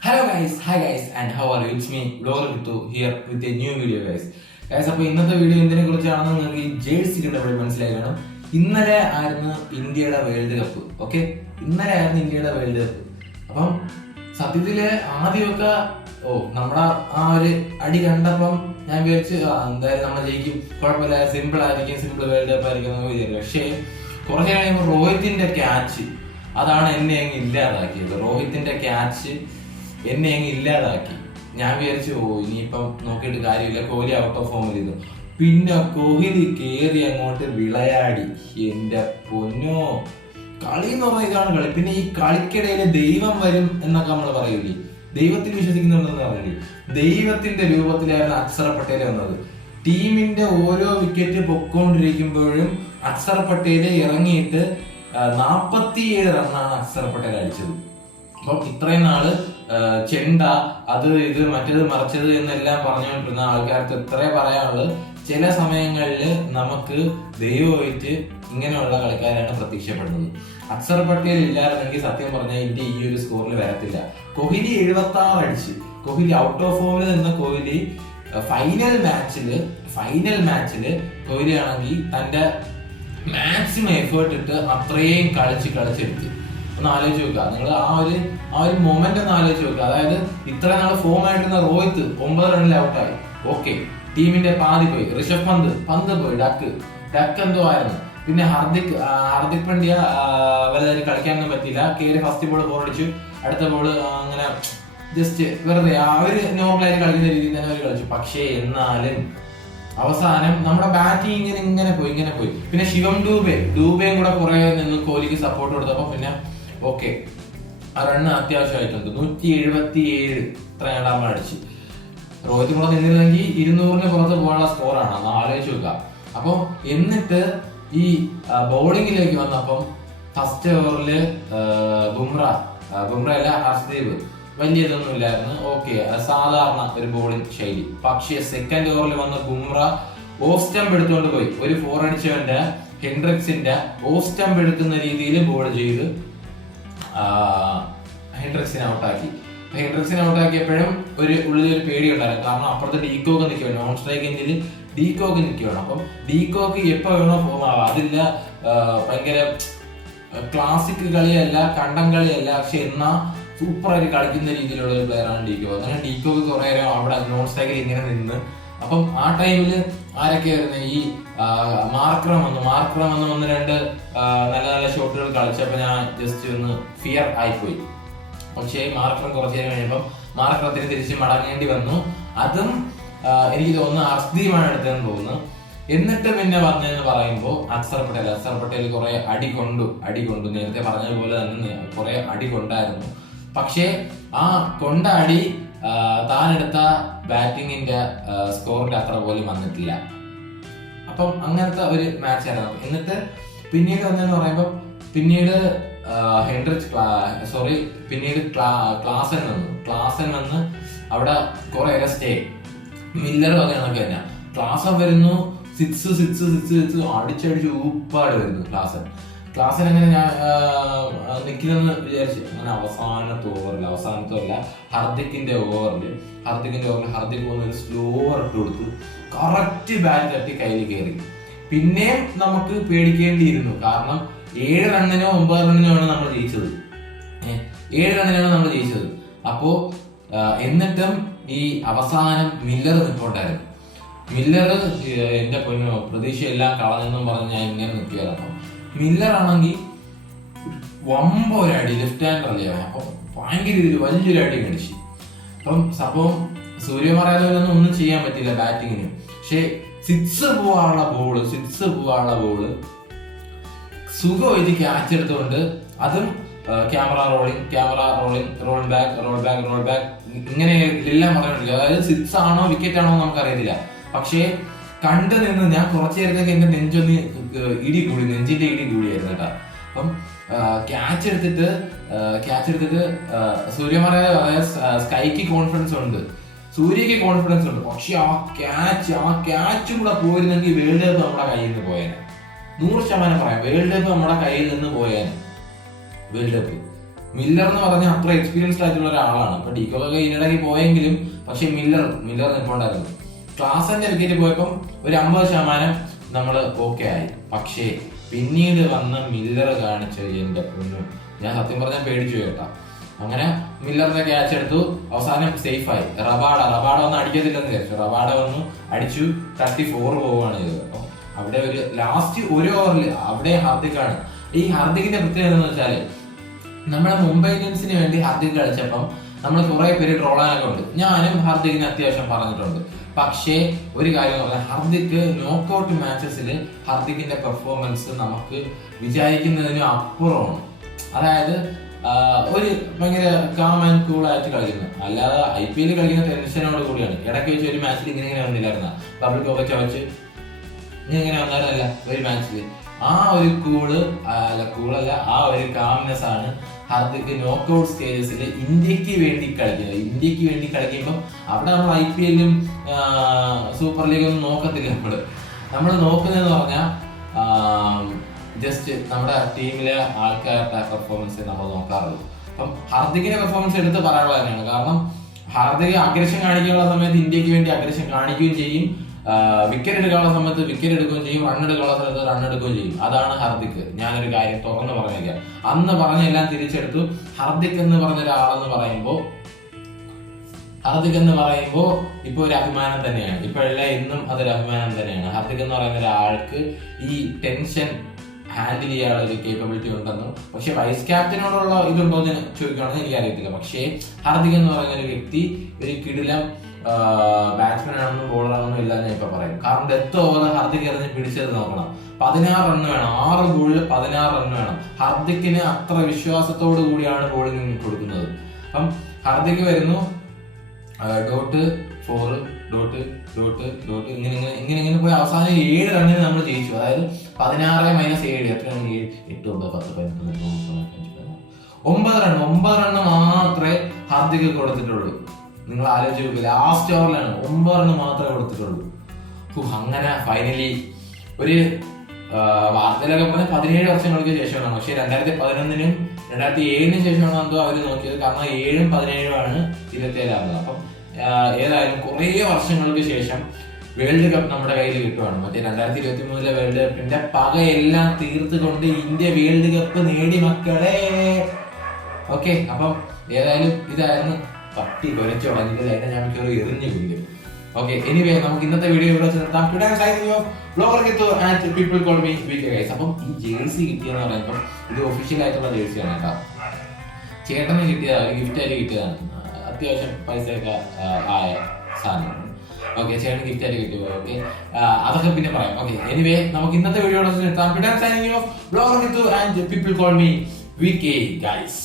Hello guys, hi guys, and how are you? It's me, Vlogger Kittu here with a new video guys. അപ്പോൾ ഇന്നത്തെ video എന്തിനെ കുറിച്ചാണെന്ന് നിങ്ങൾക്ക് ഈ jersey കണ്ടപ്പോൾ മനസ്സിലായി കാണും. ഇന്നലെ ആയിരുന്നു ഇന്ത്യയുടെ വേൾഡ് കപ്പ്. ഓക്കെ, ഇന്നലെ ആയിരുന്നു ഇന്ത്യയുടെ വേൾഡ് കപ്പ്. അപ്പം സത്യത്തില് ആദ്യമൊക്കെ നമ്മുടെ ആ ഒരു അടി കണ്ടപ്പം ഞാൻ വിചാരിച്ചു എന്തായാലും നമ്മൾ ജയിക്കും, കുഴപ്പമില്ല, സിമ്പിൾ ആയിരിക്കും, സിമ്പിൾ വേൾഡ് കപ്പ് ആയിരിക്കും എന്ന് വിചാരിക്കും. പക്ഷേ കുറച്ച് കഴിയുമ്പോൾ റോഹിത്തിന്റെ ക്യാച്ച് അതാണ് എന്നെ അങ്ങ് ഇല്ലാതാക്കിയത്. റോഹിത്തിന്റെ ക്യാച്ച് എന്നെ അങ്ങ് ഇല്ലാതാക്കി. ഞാൻ വിചാരിച്ചു ഇനിയിപ്പം നോക്കിയിട്ട് കാര്യമില്ല, കോഹ്ലി ഔട്ട് ഓഫ് ഫോമിൽ ഇരുന്നു. പിന്നെ കോഹ്ലി കേറി അങ്ങോട്ട് വിളയാടി. എന്റെ പൊന്നോ, കളി എന്ന് പറഞ്ഞാൽ ഇതാണ് കളി. പിന്നെ ഈ കളിക്കിടയില് ദൈവം വരും എന്നൊക്കെ നമ്മൾ പറയൂലേ, ദൈവത്തിൽ വിശ്വസിക്കുന്നുണ്ടെന്ന് പറഞ്ഞില്ലേ, ദൈവത്തിന്റെ രൂപത്തിലായിരുന്നു അക്ഷർ പട്ടേൽ വന്നത്. ടീമിന്റെ ഓരോ വിക്കറ്റ് പൊക്കോണ്ടിരിക്കുമ്പോഴും അക്ഷർ പട്ടേൽ ഇറങ്ങിയിട്ട് 47 റണ്ണാണ് അക്ഷർ പട്ടേൽ അടിച്ചത്. അപ്പം ഇത്രയും നാള് ചെണ്ട അത് ഇത് മറ്റേത് മറിച്ചത് എന്നെല്ലാം പറഞ്ഞുകൊണ്ടിരുന്ന ആൾക്കാർക്ക് ഇത്രേ പറയാനുള്ളത്, ചില സമയങ്ങളിൽ നമുക്ക് ദൈവമായിട്ട് ഇങ്ങനെയുള്ള കളിക്കാരാണ് പ്രത്യക്ഷപ്പെടുന്നത്. അക്ഷർ പട്ടേൽ ഇല്ലായിരുന്നെങ്കിൽ സത്യം പറഞ്ഞാൽ ഇന്ത്യ ഈ ഒരു സ്കോറിൽ വരത്തില്ല. കോഹ്ലി 76 അടിച്ച്, കോഹ്ലി ഔട്ട് ഓഫ് ഫോമിൽ നിന്ന കോഹ്ലി ഫൈനൽ മാച്ചില് കോഹ്ലി ആണെങ്കിൽ തന്റെ മാക്സിമം എഫേർട്ട് ഇട്ട് അത്രയും കളിച്ചെടുത്ത്. ഒന്ന് ആലോചിച്ച് നോക്കുക നിങ്ങൾ, ആ ഒരു മൊമെന്റ് ഒന്ന് ആലോചിച്ച് നോക്കുക. അതായത് ഇത്ര നാള് ഫോം ആയിട്ടിരുന്ന റോഹിത് 9 റണ്ണിൽ ഔട്ടായി. ഓക്കെ, ടീമിന്റെ പാതി പോയി. ഋഷഭ് പന്ത് പോയി, ഡക്ക് എന്തോ ആയിരുന്നു. പിന്നെ ഹാർദിക് പാണ്ഡ്യ വലുതായി കളിക്കാനൊന്നും പറ്റിയില്ല. കയറി ഫസ്റ്റ് ബോൾ 4 അടിച്ചു, അടുത്ത ബോള് അങ്ങനെ ജസ്റ്റ് വെറുതെ അവര് നോർമലായിട്ട് കളിക്കുന്ന രീതിയിൽ തന്നെ അവർ കളിച്ചു. പക്ഷേ എന്നാലും അവസാനം നമ്മുടെ ബാറ്റിംഗ് ഇങ്ങനെ പോയി. പിന്നെ ശിവം ഡൂബയും കൂടെ കുറെ നിന്ന് കോഹ്ലിക്ക് സപ്പോർട്ട് കൊടുത്തപ്പോ പിന്നെ ഓക്കെ, ആ റണ്ണ് അത്യാവശ്യമായിട്ടുണ്ട്. 177 ഇത്ര നേടാൻ അടിച്ച്. റോഹിത് കൂടെ നിന്നിരുന്നെങ്കിൽ 200-ന് പുറത്ത് പോകാനുള്ള സ്കോറാണ്. അത് ആലോചിച്ച് നോക്കുക. അപ്പൊ എന്നിട്ട് ഈ ബൗളിങ്ങിലേക്ക് വന്നപ്പം ഫസ്റ്റ് ഓവറില് ബുംറ അല്ല, ഹർഷ്ദീപ് വലിയതൊന്നും ഇല്ലായിരുന്നു. ഓക്കെ, സാധാരണ ഒരു ബോളിംഗ് ശൈലി. പക്ഷേ സെക്കൻഡ് ഓവറിൽ വന്ന ബുംറ ഓഫ് സ്റ്റംപ് എടുത്തുകൊണ്ട് പോയി. ഒരു 4 അടിച്ചവന്റെ ഹെൻഡ്രിക്സിന്റെ ഓഫ് സ്റ്റംപ് എടുക്കുന്ന രീതിയിൽ ബോൾ ചെയ്ത് ഹെൻഡ്രിക്സിനെ ഔട്ടാക്കിയപ്പോഴും ഉള്ളിലൊരു പേടി ഉണ്ടായിരുന്നു. കാരണം അപ്പുറത്ത് ഡീകോക്ക് നിൽക്കുകയാണ്, നോൺ സ്ട്രൈക്ക് എൻഡിൽ ഡീകോക്ക് നിൽക്കുകയാണ്. അപ്പം ഡീകോക്ക് എപ്പോ വേണോ ഫോം ആവാം. അതില്ല ഭയങ്കര ക്ലാസിക് കളിയല്ല, കണ്ടം കളിയല്ല, പക്ഷെ എന്നാ സൂപ്പറായിട്ട് കളിക്കുന്ന രീതിയിലുള്ള ഒരു പ്ലെയറാണ് ഡീകോ. അങ്ങനെ ഡീകോക്ക് കുറെ നേരം അവിടെ നോൺ സ്ട്രൈക്കിൽ ഇങ്ങനെ നിന്ന്. അപ്പം ആ ടൈമില് ആരൊക്കെ ആയിരുന്നു, ഈ മാർക്രം വന്ന് 1-2 നല്ല ഷോട്ടുകൾ കളിച്ചപ്പോ ഞാൻ ജസ്റ്റ് ഒന്ന് ഫിയർ ആയിപ്പോയി. പക്ഷേ മാർക്രം കുറച്ചു നേരം കഴിയുമ്പം മാർക്രത്തിന് തിരിച്ച് മടങ്ങേണ്ടി വന്നു. അതും എനിക്ക് തോന്നുന്നു ഹർഷ്ദീപാണ് എടുത്തതെന്ന് തോന്നുന്നു. എന്നിട്ട് പിന്നെ വന്നതെന്ന് പറയുമ്പോൾ അക്ഷർ പട്ടേൽ കുറെ അടി കൊണ്ടു നേരത്തെ പറഞ്ഞതുപോലെ തന്നെ കുറെ അടി കൊണ്ടായിരുന്നു. പക്ഷേ ആ കൊണ്ട അടി താനെടുത്ത ബാറ്റിങ്ങിന്റെ സ്കോറിന്റെ അത്ര പോലും വന്നിട്ടില്ല. അപ്പം അങ്ങനത്തെ ഒരു മാച്ച് ആയിരുന്നു. എന്നിട്ട് പിന്നീട് വന്നെന്ന് പറയുമ്പോൾ പിന്നീട് ക്ലാസൻ വന്ന് അവിടെ കുറെ സ്റ്റേ. മില്ലർ വന്നതൊക്കെ തന്നെ ക്ലാസൻ വരുന്നു, സിക്സ് അടിച്ചടിച്ച് ഊപ്പാട് വരുന്നു ക്ലാസ്സിൽ അങ്ങനെ ഞാൻ നിൽക്കുന്നെന്ന് വിചാരിച്ചു. അങ്ങനെ അവസാനത്തല്ല ഹർദിക്കിന്റെ ഓവറിൽ ഹർദിക് വന്ന് ഒരു സ്ലോവർ ഇട്ട് കൊടുത്ത് കറക്റ്റ് ബാറ്റ് തട്ടി കയ്യിൽ കയറി. പിന്നെയും നമുക്ക് പേടിക്കേണ്ടിയിരുന്നു. കാരണം 7 റണ്ണിനോ 9 റണ്ണിനോ ആണ് നമ്മൾ ജയിച്ചത്. 7 റണ്ണിനാണ് നമ്മൾ ജയിച്ചത്. അപ്പോ എന്നിട്ടും ഈ അവസാനം മില്ലർ നിൽപ്പുണ്ടായിരുന്നു. മില്ലർ എന്റെ പൊന്നോ, പ്രതീക്ഷയെല്ലാം കളഞ്ഞെന്നും പറഞ്ഞ് ഞാൻ ഇങ്ങനെ നിൽക്കുകയായിരുന്നു. മില്ലർ ആണെങ്കിൽ ഒരടി ലെഫ്റ്റ് ഹാൻഡർ അല്ലേ, അപ്പൊ ഭയങ്കര രീതിയിൽ വലിയൊരു അടി മേടിച്ചു. അപ്പം സംഭവം സൂര്യകുമാർ യാദവിനൊന്നും ഒന്നും ചെയ്യാൻ പറ്റില്ല ബാറ്റിങ്ങിന്. പക്ഷെ സിക്സ് പോവാനുള്ള ബോള് സുഖമായിട്ട് ക്യാച്ച് എടുത്തുകൊണ്ട്, അതും ക്യാമറ റോളിംഗ് റോൾ ബാക്ക് ഇങ്ങനെ എല്ലാം പറഞ്ഞിട്ടില്ല. അതായത് സിക്സ് ആണോ വിക്കറ്റ് ആണോ നമുക്ക് അറിയത്തില്ല. പക്ഷേ കണ്ടു നിന്ന് ഞാൻ കുറച്ചു നേരത്തേക്ക് എന്റെ നെഞ്ചിന്റെ ഇടി കൂടിയായിരുന്നു കേട്ടോ. അപ്പം ക്യാച്ച് എടുത്തിട്ട് സൂര്യകുമാർ സ്കൈക്ക് കോൺഫിഡൻസ് ഉണ്ട്, സൂര്യക്ക് കോൺഫിഡൻസ് ഉണ്ട്. പക്ഷെ ആ ക്യാച്ചും കൂടെ പോയിരുന്നെങ്കിൽ വേൾഡ് കപ്പ് നമ്മുടെ കയ്യിൽ നിന്ന് പോയേനെ. 100% പറയാം, വേൾഡ് കപ്പ് നമ്മുടെ കയ്യിൽ നിന്ന് പോയേനെ. വേൾഡ് കപ്പ് മില്ലർ എന്ന് പറഞ്ഞാൽ അത്ര എക്സ്പീരിയൻസ്ഡ് ആയിട്ടുള്ള ഒരാളാണ്. അപ്പൊ ഡീകോക്കൊക്കെ ഇതിനിടയ്ക്ക് പോയെങ്കിലും പക്ഷെ മില്ലർ നിൽപ്പുണ്ടായിരുന്നു. ക്ലാസന്റെ വിക്കറ്റ് പോയപ്പം ഒരു 50% നമ്മൾ ഓക്കെ ആയി. പക്ഷേ പിന്നീട് വന്ന മില്ലർ കാണിച്ച എന്റെ പൊന്നു, ഞാൻ സത്യം പറഞ്ഞാൽ പേടിച്ചു കേട്ടാ. അങ്ങനെ മില്ലറിന്റെ ക്യാച്ച് എടുത്തു, അവസാനം സേഫായി. റബാഡ ഒന്നും അടിക്കത്തില്ലെന്ന് വിചാരിച്ചു. റബാഡ വന്നു അടിച്ചു, 34 പോവുകയാണ് ചെയ്തത്. അപ്പൊ അവിടെ ഒരു ലാസ്റ്റ് ഒരു ഓവറിൽ അവിടെ ഹാർദിക്കാണ്. ഈ ഹാർദിക്കിന്റെ പ്രത്യേകത എന്ന് വെച്ചാല് നമ്മുടെ മുംബൈ ഇന്ത്യൻസിന് വേണ്ടി ഹാർദിക് കളിച്ചപ്പം നമ്മൾ കുറെ പേര് ട്രോളാനൊക്കെ ഉണ്ട്. ഞാനും ഹാർദിക്കിനെ അത്യാവശ്യം പറഞ്ഞിട്ടുണ്ട്. പക്ഷേ ഒരു കാര്യം പറഞ്ഞാൽ ഹാർദിക് നോക്കൌട്ട് മാച്ചസിൽ ഹാർദിക്കിന്റെ പെർഫോമൻസ് നമുക്ക് വിചാരിക്കുന്നതിനും അപ്പുറമാണ്. അതായത് ഒരു ഭയങ്കര കാം ആൻഡ് കൂൾ ആയിട്ട് കളിക്കുന്നു. അല്ലാതെ IPL കളിക്കുന്ന ടെൻഷനോട് കൂടിയാണ്. ഇടയ്ക്ക് വെച്ച് ഒരു മാച്ചിൽ ഇങ്ങനെ വന്നില്ലായിരുന്ന പബ്ലിക് ഒക്കെ ചവച്ച് ഇങ്ങനെ വന്നായിരുന്നല്ല ഒരു മാച്ചിൽ. ആ ഒരു കൂളല്ല, ആ ഒരു കാംനെസ് ആണ് ഹാർദിക് നോക്കൌട്ട് സ്റ്റേജസിൽ ഇന്ത്യക്ക് വേണ്ടി കളിക്കുന്നത്. ഇന്ത്യക്ക് വേണ്ടി കളിക്കുമ്പോൾ അവിടെ നമ്മൾ IPL-ഉം സൂപ്പർ ലീഗൊന്നും നോക്കത്തില്ല. നമ്മൾ നോക്കുന്നതെന്ന് പറഞ്ഞാൽ ജസ്റ്റ് നമ്മുടെ ടീമിലെ ആൾക്കാരുടെ പെർഫോമൻസ് നമ്മൾ നോക്കാറുള്ളൂ. അപ്പം ഹാർദിക്കിന്റെ പെർഫോമൻസ് എടുത്ത് പറയാനുള്ളത് തന്നെയാണ്. കാരണം ഹാർദിക് അഗ്രഷൻ കാണിക്കാനുള്ള സമയത്ത് ഇന്ത്യക്ക് വേണ്ടി അഗ്രഷൻ കാണിക്കുകയും ചെയ്യും, വിക്കറ്റ് എടുക്കാനുള്ള സമയത്ത് വിക്കറ്റ് എടുക്കുകയും ചെയ്യും, റൺ എടുക്കാനുള്ള സമയത്ത് റൺ എടുക്കുകയും ചെയ്യും. അതാണ് ഹാർദിക്. ഞാനൊരു കാര്യം തുറന്ന് പറഞ്ഞേക്കാം, അന്ന് പറഞ്ഞെല്ലാം തിരിച്ചെടുത്തു. ഹാർദിക് എന്ന് പറഞ്ഞ ഒരാളെന്ന് പറയുമ്പോൾ ഇപ്പൊ ഒരു അഭിമാനം തന്നെയാണ്. ഇപ്പോഴല്ല എന്നും അതൊരു അഭിമാനം തന്നെയാണ്. ഹാർദിക് എന്ന് പറയുന്ന ഒരാൾക്ക് ഈ ടെൻഷൻ ഹാൻഡിൽ ചെയ്യാനുള്ള ഒരു കേപ്പബിലിറ്റി ഉണ്ടെന്നും, പക്ഷെ വൈസ് ക്യാപ്റ്റനോടുള്ള ഇതുണ്ടോ എന്ന് ചോദിക്കുകയാണെന്ന് എനിക്കറിയത്തില്ല. പക്ഷേ ഹാർദിക് എന്ന് പറയുന്ന ഒരു വ്യക്തി ഒരു കിടിലം ബാറ്റ്സ്മാൻ ആണെന്നും ബോളറാണെന്നും എല്ലാം ഞാൻ ഇപ്പൊ പറയും. കാരണം ഡെത്ത് ഓവർ ഹാർദിക് എറിഞ്ഞ് പിടിച്ചത് നോക്കണം. 16 റൺ വേണം, 6 ബോളിൽ 16 റൺ വേണം. ഹാർദിക്കിന് അത്ര വിശ്വാസത്തോടു കൂടിയാണ് ബോളിംഗ് കൊടുക്കുന്നത്. അപ്പം ഹാർദിക് വരുന്നു .4 ഇങ്ങനെ പോയി അവസാനം 7 റണ്ണിന് നമ്മൾ ജയിച്ചു. അതായത് 16 - 7 എത്രയാണ്? 8, 9, 10, 11, 9 റണ്ണ് മാത്രമേ ഹാർദിക് കൊടുത്തിട്ടുള്ളൂ. നിങ്ങൾ ആലോചിച്ച് നോക്കുക, ലാസ്റ്റ് ഓവറിലാണ് 9 റണ്ണ് മാത്രമേ കൊടുത്തിട്ടുള്ളൂ. അങ്ങനെ ഫൈനലി ഒരു വാർത്തയിലൊക്കെ പറഞ്ഞ 17 വർഷങ്ങൾക്ക് ശേഷമാണ്. പക്ഷെ 2011-നും 2007-നും ശേഷമാണ് എന്തോ അവര് നോക്കിയത്. കാരണം 7-ഉം 17-ഉമാണ് 27-ആവുന്നത്. അപ്പം ഏതായാലും കുറെ വർഷങ്ങൾക്ക് ശേഷം വേൾഡ് കപ്പ് നമ്മുടെ കയ്യിൽ കിട്ടുവാണ്. മറ്റേ 2023-ലെ വേൾഡ് കപ്പിന്റെ പകയെല്ലാം തീർത്തുകൊണ്ട് ഇന്ത്യ വേൾഡ് കപ്പ് നേടി മക്കളെ. ഓക്കെ, അപ്പം ഏതായാലും ഇതായിരുന്നു പട്ടി കുരച്ചു തുടങ്ങിയത്. അതിനെ ഞാൻ മിക്കവാറും എറിഞ്ഞു കൊല്ലും. ഓക്കെ, എനിവേ നമുക്ക് ഇന്നത്തെ വീഡിയോ ഇവിടെ നിർത്താം. അപ്പം ഈ ജേഴ്സി കിട്ടിയെന്ന് പറയുമ്പോൾ ഇത് ഒഫീഷ്യൽ ആയിട്ടുള്ള ജേഴ്സിയാണ് കേട്ടോ. ചേട്ടന് കിട്ടിയതാണ്, ഗിഫ്റ്റ് ആയിട്ട് കിട്ടിയതാണ്. അത്യാവശ്യം പൈസയൊക്കെ ആയ സാധനമാണ്. ഓക്കെ, ചേട്ടന് ഗിഫ്റ്റ് ആയിട്ട് കിട്ടിയോ? ഓക്കെ, അതൊക്കെ പിന്നെ പറയാം. ഓക്കെ, എനിവേ നമുക്ക് ഇന്നത്തെ വീഡിയോ നിർത്താം. ഗൈസ്.